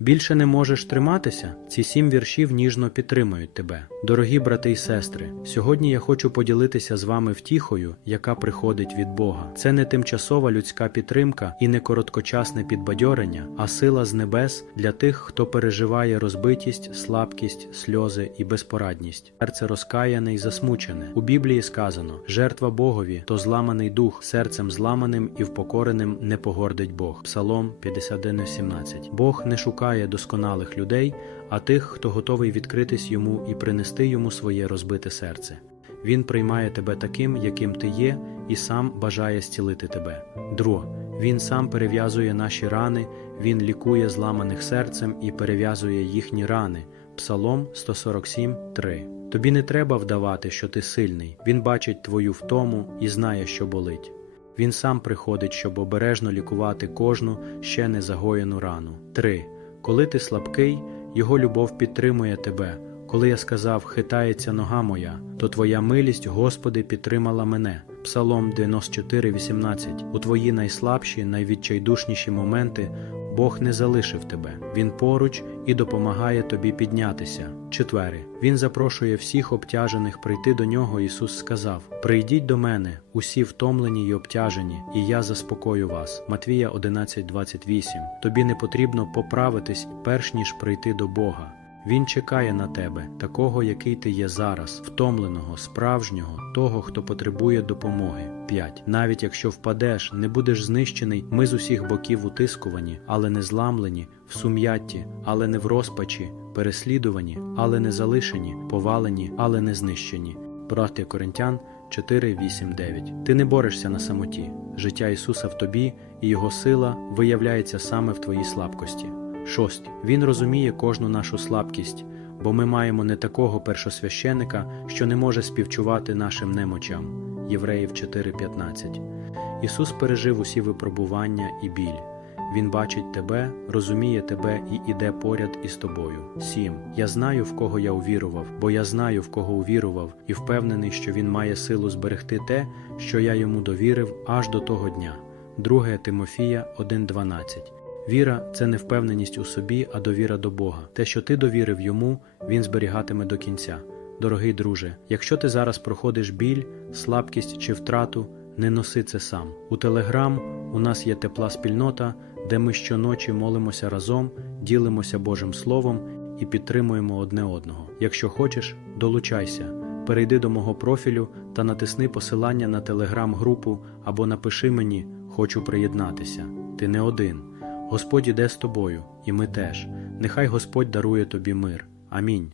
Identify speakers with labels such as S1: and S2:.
S1: Більше не можеш триматися? Ці сім віршів ніжно підтримують тебе. Дорогі брати і сестри, сьогодні я хочу поділитися з вами втіхою, яка приходить від Бога. Це не тимчасова людська підтримка і не короткочасне підбадьорення, а сила з небес для тих, хто переживає розбитість, слабкість, сльози і безпорадність. Серце розкаяне й засмучене. У Біблії сказано: жертва Богові то зламаний дух, серцем зламаним і впокореним не погордить Бог. Псалом 51:17. Бог не шукає досконалих людей, а тих, хто готовий відкритись йому і принести йому своє розбите серце. Він приймає тебе таким, яким ти є, і сам бажає зцілити тебе. Друге, він сам перев'язує наші рани, він лікує зламаних серцем і перев'язує їхні рани. Псалом 147:3. Тобі не треба вдавати, що ти сильний. Він бачить твою втому і знає, що болить. Він сам приходить, щоб обережно лікувати кожну ще не загоєну рану. 3. Коли ти слабкий, його любов підтримує тебе. Коли я сказав, хитається нога моя, то твоя милість, Господи, підтримала мене. Псалом 94:18. У твої найслабші, найвідчайдушніші моменти Бог не залишив тебе. Він поруч і допомагає тобі піднятися. Четвере. Він запрошує всіх обтяжених прийти до нього. Ісус сказав: Прийдіть до мене, усі втомлені й обтяжені, і я заспокою вас. Матвія 11:28. Тобі не потрібно поправитись, перш ніж прийти до Бога. Він чекає на тебе, такого, який ти є зараз, втомленого, справжнього, того, хто потребує допомоги. 5. Навіть якщо впадеш, не будеш знищений, ми з усіх боків утискувані, але не зламлені, в сум'ятті, але не в розпачі, переслідувані, але не залишені, повалені, але не знищені. Браття Коринтян 4, 8, 9. Ти не борешся на самоті. Життя Ісуса в тобі і Його сила виявляється саме в твоїй слабкості. Шость. Він розуміє кожну нашу слабкість, бо ми маємо не такого першосвященика, що не може співчувати нашим немочам. Євреїв 4:15. Ісус пережив усі випробування і біль. Він бачить тебе, розуміє тебе і іде поряд із тобою. 7. Я знаю, в кого я увірував, бо я знаю, в кого увірував, і впевнений, що він має силу зберегти те, що я йому довірив аж до того дня. 2 Тимофія 1:12. Віра це не впевненість у собі, а довіра до Бога. Те, що ти довірив йому, він зберігатиме до кінця. Дорогий друже, якщо ти зараз проходиш біль, слабкість чи втрату, не носи це сам. У Телеграм у нас є тепла спільнота, де ми щоночі молимося разом, ділимося Божим Словом і підтримуємо одне одного. Якщо хочеш, долучайся. Перейди до мого профілю та натисни посилання на телеграм-групу або напиши мені Хочу приєднатися. Ти не один. Господь іде з тобою, і ми теж. Нехай Господь дарує тобі мир. Амінь.